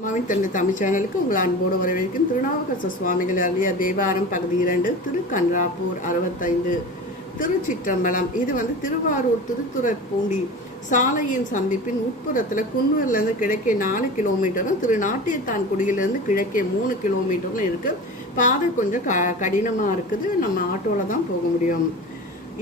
அம்மாவின் தந்தை தமிழ் சேனலுக்கு உங்கள் அன்போடு வரவேற்கும் திருநாவுக்கரச சுவாமிகள் அருளிய தேவாரம் பகுதி இரண்டு திருக்கன்றாப்பூர் அறுபத்தைந்து திருச்சிற்றம்பலம். இது வந்து திருவாரூர் திருத்துறைப்பூண்டி சாலையின் சந்திப்பின் உட்புறத்தில் குன்னூர்லேருந்து கிழக்கே நாலு கிலோமீட்டரும் திரு நாட்டியத்தான்குடியிலேருந்து கிழக்கே மூணு கிலோமீட்டரும் இருக்குது பாதை கொஞ்சம் க கடினமாக இருக்குது. நம்ம ஆட்டோவில் தான் போக முடியும்.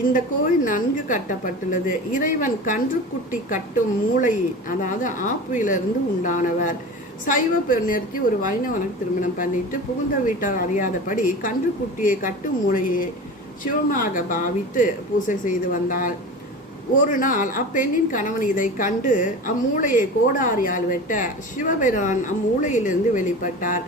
இந்த கோயில் நன்கு கட்டப்பட்டுள்ளது. இறைவன் கன்றுக்குட்டி கட்டும் மூளை அதாவது ஆப்பிலிருந்து உண்டானவர். சைவ பெண்ணிற்கு ஒரு வைணவனுக்கு திருமணம் பண்ணிட்டு புகுந்த வீட்டார் அறியாதபடி கன்றுக்குட்டியை கட்டும் மூளையை சிவமாக பாவித்து பூசை செய்து வந்தாள் ஒரு நாள் அப்பெண்ணின் கணவன் இதை கண்டு அம்மூளையை கோடாரியால் வெட்ட சிவபெருமான் அம்மூளையிலிருந்து வெளிப்பட்டார்.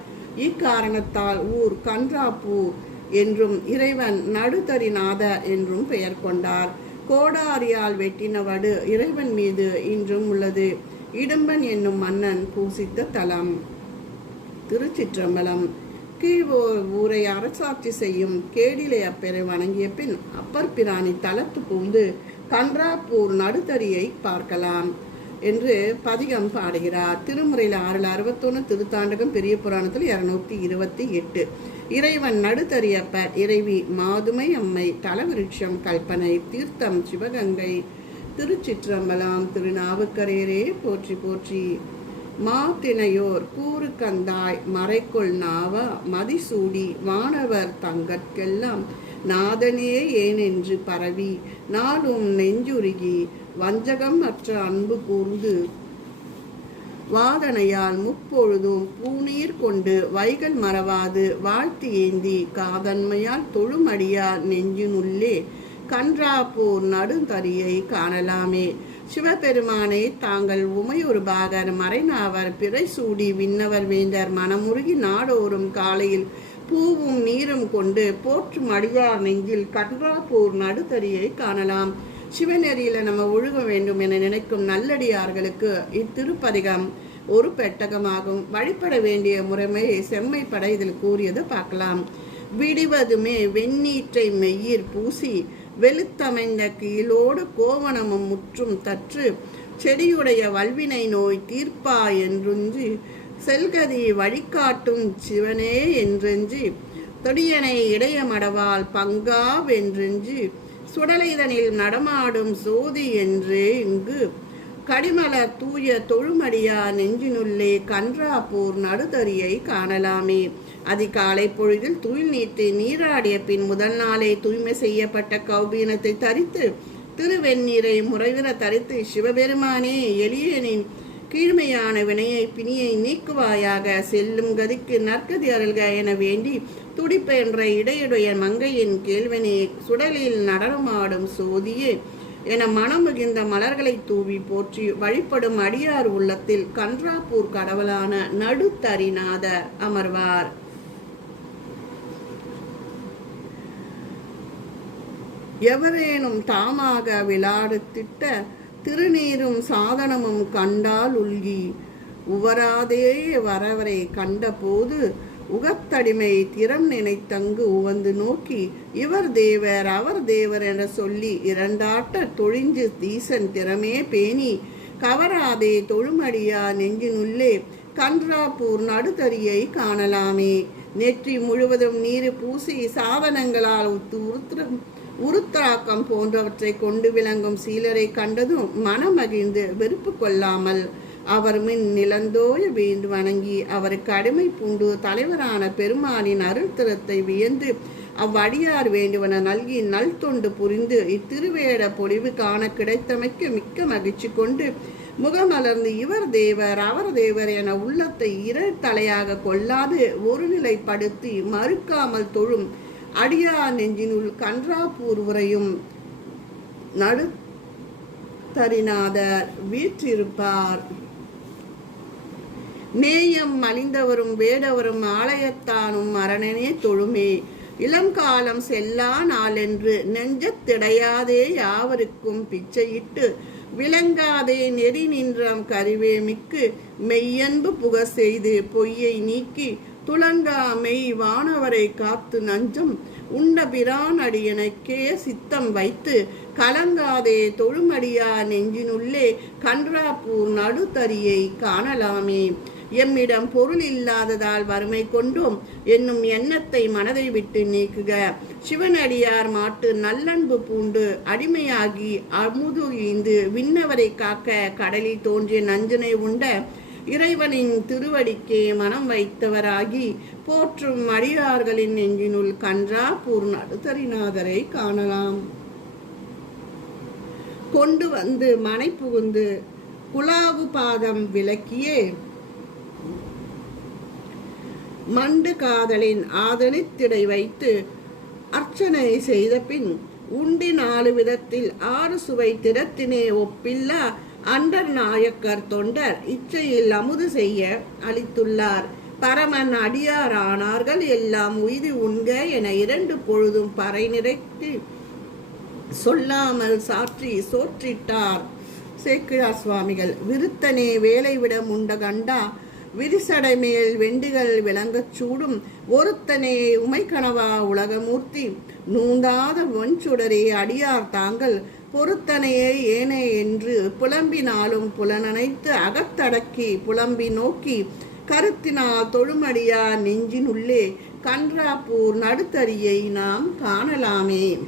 இக்காரணத்தால் ஊர் கன்றாப்பூ என்றும் இறைவன் நடுத்தரிநாதர் என்றும் பெயர் கொண்டார். கோடாரியால் வெட்டின வடு இறைவன் மீது இன்றும் உள்ளது. இடும்பன் என்னும் மன்னன் பூசித்த தலம். திருச்சிற்றம்பலம். கீழ் ஊரை அரசாட்சி செய்யும் கேடிலை அப்பரை வணங்கிய பின் அப்பர் பிராணி தளத்து பூந்து கன்றாப்பூர் நடுத்தரியை பார்க்கலாம் என்று பதிகம் பாடுகிறார். திருமுறையில் ஆறில் அறுபத்தொன்று திருத்தாண்டகம் பெரிய புராணத்தில் இருநூத்தி இருபத்தி எட்டு. இறைவன் நடுத்தறியப்ப இறைவி மாதுமை அம்மை தலவிருட்சம் கல்பனை தீர்த்தம் சிவகங்கை திருச்சிற்றம்பலம் திருநாவுக்கரையரே போற்றி போற்றி. மாத்தினையோர் கூறு கந்தாய் மறைக்குள் நாவா மதிசூடி வானவர் தங்கற்கெல்லாம் நாதனே ஏனென்று பரவி நாளும் நெஞ்சுருகி வஞ்சகம் அற்ற அன்பு கூர்ந்து வாதனையால் முப்பொழுதும் பூநீர் கொண்டு வைகள் மறவாது வாழ்த்தி ஏந்தி காதன்மையால் தொழுமடியார் நெஞ்சினுள்ளே கன்றாப்பூர் நடுந்தறியை காணலாமே. சிவபெருமானை தாங்கள் உமையொரு பாகர் மறைநாவர் பிறை சூடி விண்ணவர் வேந்தர் மனமுருகி நாடோறும் காலையில் பூவும் நீரும் கொண்டு போற்றும் அடியார் நெஞ்சில் கன்றாப்பூர் நடுத்தரியை காணலாம். சிவநெறியில நம்ம ஒழுக வேண்டும் என நினைக்கும் நல்லடியார்களுக்கு இத்திருப்பதிகம் ஒரு பெட்டகமாகும். வழிபட வேண்டிய முறைமையை செம்மைப்பட இதில் கூறியது பார்க்கலாம். விடுவதுமே வெந்நீற்றை மெய்யிர் பூசி வெளுத்தமைந்த கீழோடு கோவணமும் முற்றும் தற்று செடியுடைய வல்வினை நோய் தீர்ப்பா என்றுஞ்சி செல்கதி வழிகாட்டும் சிவனே என்றெஞ்சி தொடியனை இடையமடவால் பங்காவென்றெஞ்சி சுடலைதனில் நடமாடும் சோதி என்றே இங்கு கடிமல தூய தொழுமடியா நெஞ்சினுள்ளே கன்றாப்பூர் நடுதறியை காணலாமே. அதிகாலை பொழுதில் துயில் நீத்து நீராடிய பின் முதல் நாளே தூய்மை செய்யப்பட்ட கௌபீனத்தை தரித்து திருவெந்நீரை முறைவிற தரித்து சிவபெருமானே எளியனின் கீழ்மையான வினையை பிணியை நீக்குவாயாக செல்லும் கதிக்கு நற்கதி அருள்க என வேண்டி துடிப்ப என்ற இடையுடைய மங்கையின் கேள்வனே சுடலில் நடனமாடும் சோதியே என மனம் மிகுந்த மலர்களை தூவி போற்றி வழிபடும் அடியார் உள்ளத்தில் கன்றாப்பூர் கடவுளான நடுத்தரிநாதர் அமர்வார். எவரேனும் தாமாக விளாடுத்திட்ட திருநீரும் சாதனமும் கண்டால் உள்கி உவராதே வரவரை கண்டபோது உகத்தடிமை திறம் நினைத்தங்கு உவந்து நோக்கி இவர் தேவர் அவர் தேவர் என சொல்லி இரண்டாட்ட தொழிஞ்சு தீசன் திறமே பேணி கவராதே தொழுமடியா நெஞ்சினுள்ளே கன்றாப்பூர் நடுத்தரியை காணலாமே. நெற்றி முழுவதும் நீர் பூசி சாதனங்களால் உத்து உருத்திரம் உருத்தாக்கம் போன்றவற்றை கொண்டு விளங்கும் சீலரை கண்டதும் மனமகிழ்ந்து வெறுப்பு கொள்ளாமல் அவர் மின் நிலந்தோய வீண்டு வணங்கி அவருக்கு அடிமை பூண்டு தலைவரான பெருமானின் அருள்திறத்தை வியந்து அவ்வடியார் வேண்டுவன நல்கி நல் தொண்டு புரிந்து இத்திருவேட பொழிவு காண கிடைத்தமைக்கு மிக்க மகிழ்ச்சி கொண்டு முகமலர்ந்து இவர் தேவர் அவர் தேவர் என உள்ளத்தை இரு தலையாக கொள்ளாது ஒருநிலைப்படுத்தி மறுக்காமல் தொழும் அடியா நெஞ்சினுள் கன்றாப்பூர் உரையும் நடு வீற்றிருப்பார். நேயம் மலிந்தவரும் வேடவரும் ஆலயத்தானும் மரணனே தொழுமே. இளங்காலம் செல்லா நாளென்று நெஞ்சத்திடையாதே யாவருக்கும் பிச்சையிட்டு விளங்காதே நெறி நின்றாம் கருவே மிக்கு மெய்யன்பு புக செய்து பொய்யை நீக்கி துளங்காமை மெய் வானவரை காத்து நஞ்சம் உண்ட பிரான் அடியனுக்கே சித்தம் வைத்து கலங்காதே தொழுமடியா நெஞ்சினுள்ளே கன்றாப்பூர் நடுத்தரியை காணலாமே. எம்மிடம் பொருள் இல்லாததால் வறுமை கொண்டோம் என்னும் எண்ணத்தை மனதை விட்டு நீக்குக. சிவனடியார் மாட்டு நல்லன்பு பூண்டு அடிமையாகி அமுது ஈந்து விண்ணவரை காக்க கடலில் தோன்றிய நஞ்சனை உண்ட இறைவனின் திருவடிக்கே மனம் வைத்தவராகி போற்றும் அடியார்களின் நெஞ்சினுள் கன்றா பூர் நடுத்தரிநாதரை காணலாம். கொண்டு வந்து மனை புகுந்து குலாவு பாதம் விளக்கியே. மண்டு காதலின் ஆதனித்திடை வைத்து அர்ச்சனை செய்த பின் உண்டி நாலு விதத்தில் ஆறு சுவை திறத்தினே ஒப்பில்லா அண்டர் நாயக்கர் தொண்டர் இச்சையில் அமுது செய்ய அளித்துள்ளார். பரமன் அடியாரானார்கள் எல்லாம் உய்தி உண்க என இரண்டு பொழுதும் பறை நிறைத்து சொல்லாமல் சாற்றி சோற்றிட்டார். சேக்கிழார் சுவாமிகள் விருத்தனே வேலை விட முண்ட கண்டா விரிசடை மேல் வெண்டிகள் விளங்கச் சூடும் ஒருத்தனே உமைக்கணவா உலகமூர்த்தி நூந்தாத வன்சுடரே அடியார் தாங்கள் பொருத்தனையே ஏனே என்று புலம்பினாலும் புலனனைத்து அகத்தடக்கி புலம்பி நோக்கி கருத்தினா தொழுமடியா நெஞ்சினுள்ளே கன்றாப்பூர் நடுத்தறியை நாம் காணலாமே.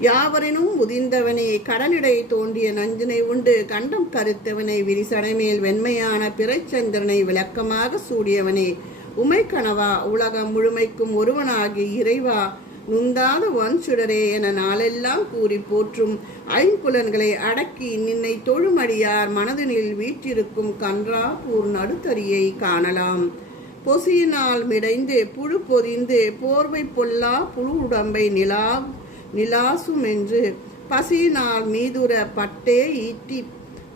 யாவரினும் உதிர்ந்தவனே கடலிடை தோன்றிய நஞ்சினை உண்டு கண்டம் கருத்தவனை விரிசடைமேல் வெண்மையான பிறைச்சந்திரனை விளக்கமாக சூடியவனே. உமைக்கணவா உலகம் முழுமைக்கும் ஒருவனாகி இறைவா நுந்தாத வன்சுடரே என நாளெல்லாம் கூறி போற்றும் ஐம்புலன்களை அடக்கி நின்னை தொழுமடியார் மனதினில் வீற்றிருக்கும் கன்றா நடுத்தரியை காணலாம். பொசியினால் மிடைந்து புழு பொதிந்து போர்வை பொல்லா புழு உடம்பை நிலா நிலாசும் என்று பசியினால் மீதுர பட்டே ஈட்டி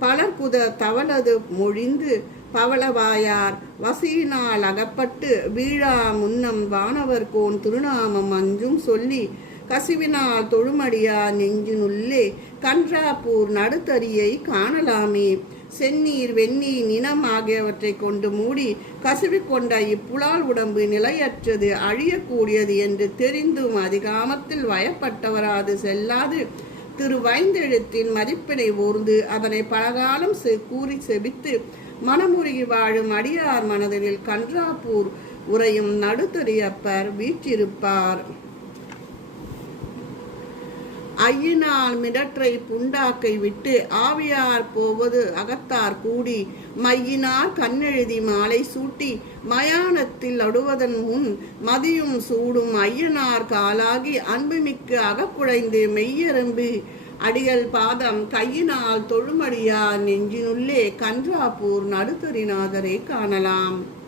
பலர்குத தவளது மொழிந்து பவளவாயார் வசியினால் அகப்பட்டு வீழா முன்னம் வானவர் கோன் திருநாமம் அஞ்சும் சொல்லி கசிவினால் தொழுமடியா நெஞ்சினுள்ளே கன்றாப்பூர் நடுத்தறியை காணலாமே. செந்நீர் வெந்நீர் நினம் ஆகியவற்றை கொண்டு மூடி கசிவிக்கொண்ட இப்புலால் உடம்பு நிலையற்றது அழியக்கூடியது என்று தெரிந்தும் அதிகாமத்தில் வயப்பட்டவராது செல்லாது. திரு வைந்தெழுத்தின் மதிப்பினை ஊர்ந்து அதனை பலகாலம் செ கூறி செபித்து மனமுருகி வாழும் அடியார் மனதில் கன்றாப்பூர் உரையும் நடுத்தறியப்பர் வீற்றிருப்பார். ஐயினால் மிடற்றை புண்டாக்கை விட்டு ஆவியார் போவது அகத்தார் கூடி மையினார் கண்ணெழுதி மாலை சூட்டி மயானத்தில் அடுவதன் முன் மதியும் சூடும் ஐயனார் காலாகி அன்புமிக்கு அகக்குழைந்து மெய்யெரும்பு அடிகள் பாதம் கையினால் தொழுமடியா நெஞ்சினுள்ளே கன்றாப்பூர் நடுத்தரிநாதரை காணலாம்.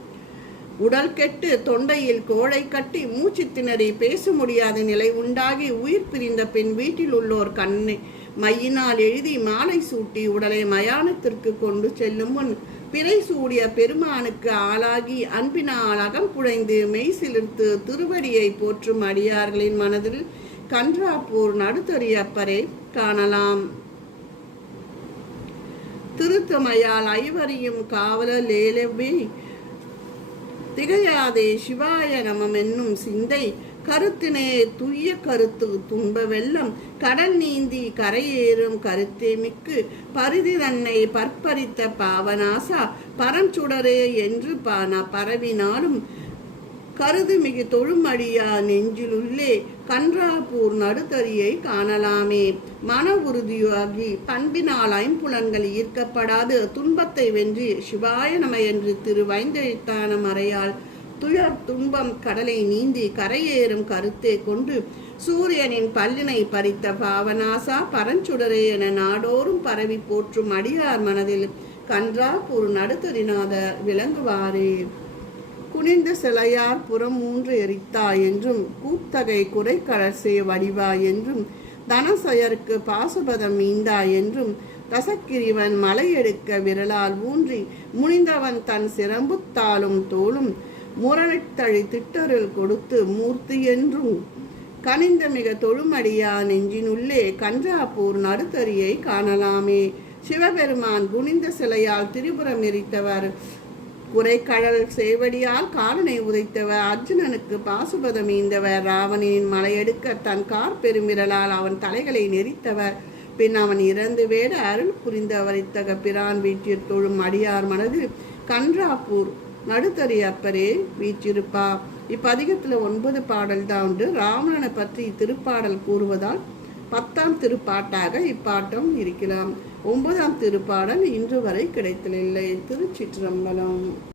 உடல் கெட்டு தொண்டையில் கோழை கட்டி மூச்சு திணறி பேச முடியாத நிலை உண்டாகி உயிர் பிரிந்த பின் வீட்டில் உள்ளோர் கண்ணை மையினால் எழுதி மாலை சூட்டி உடலை மயானத்திற்கு கொண்டு செல்லும் முன் பிறை சூடிய பெருமானுக்கு ஆளாகி அன்பினால் அகம் குழைந்து மெய் சிலிர்த்து திருவடியை போற்றும் அடியார்களின் மனதில் கன்றாப்பூர் நடுத்தறியப்பரை காணலாம். திருத்தமையால் ஐவரையும் காவலர் லேலவே திகையாதே சிவாய நமம் என்னும் சிந்தை கருத்தினே துய்ய கருத்து துன்ப வெள்ளம் கடல் நீந்தி கரையேறும் கருத்தே மிக்கு பரிதி தன்னை பற்பரித்த பாவனாசா பரஞ்சுடரே என்று பான பரவினாலும் கருது மிகு தொழுமடியா நெஞ்சிலுள்ளே கன்றாப்பூர் நடுத்தறியை காணலாமே. மன உறுதியாகி பண்பினால் ஐம்புலன்கள் ஈர்க்கப்படாது. துன்பத்தை வென்று சிவாய நம என்று திரு வைந்தெழுத்தான மறையால் துயர் துன்பம் கடலை நீந்தி கரையேறும் கருத்தே கொண்டு சூரியனின் பல்லினை பறித்த பாவனாசா பரஞ்சுடரே என நாடோறும் பரவி போற்றும் அடியார் மனதில் கன்றாப்பூர் நடுத்தறிநாத விளங்குவாரே. குனிந்த சிலையார் புறம் மூன்று எரித்தா என்றும் கூத்தகை குறைக்கடற்சே வடிவா என்றும் தனசயருக்கு பாசுபதம் மீண்டா என்றும் தசக்கிரிவன் மலை எடுக்க விரலால் ஊன்றி முனிந்தவன் தன் சிரம்புத்தாலும் தோளும் முரணித்தழி திட்டருள் கொடுத்து மூர்த்தி என்றும். கனிந்த மிக தொழுமடியா நெஞ்சினுள்ளே கன்றாப்பூர் நடுத்தறியை காணலாமே. சிவபெருமான் குனிந்த சிலையால் திரிபுரம் எரித்தவர் உரைக்கடல் சேவடியால் காலனை உதைத்தவர். அர்ஜுனனுக்கு பாசுபதம் ஈந்தவர். ராவணனின் மலையெடுக்க தன் கார் பெருமிரலால் அவன் தலைகளை நெரித்தவர். பின் அவன் இறந்து வேட அருள் புரிந்தவர். இத்தக பிரான் வீட்டில் தொழும் அடியார் மனதில் கன்றாப்பூர் நடுத்தறி அப்பரே வீற்றிருப்பா. இப்பதிகத்தில் ஒன்பது பாடல் தான் உண்டு. ராவணனை பற்றி திருப்பாடல் கூறுவதால் பத்தாம் திருப்பாட்டாக இப்பாட்டம் இருக்கலாம் ஒன்பதாம் திருப்பாடல் இன்று வரை கிடைத்தலில்லை திருச்சிற்றம்பலம்.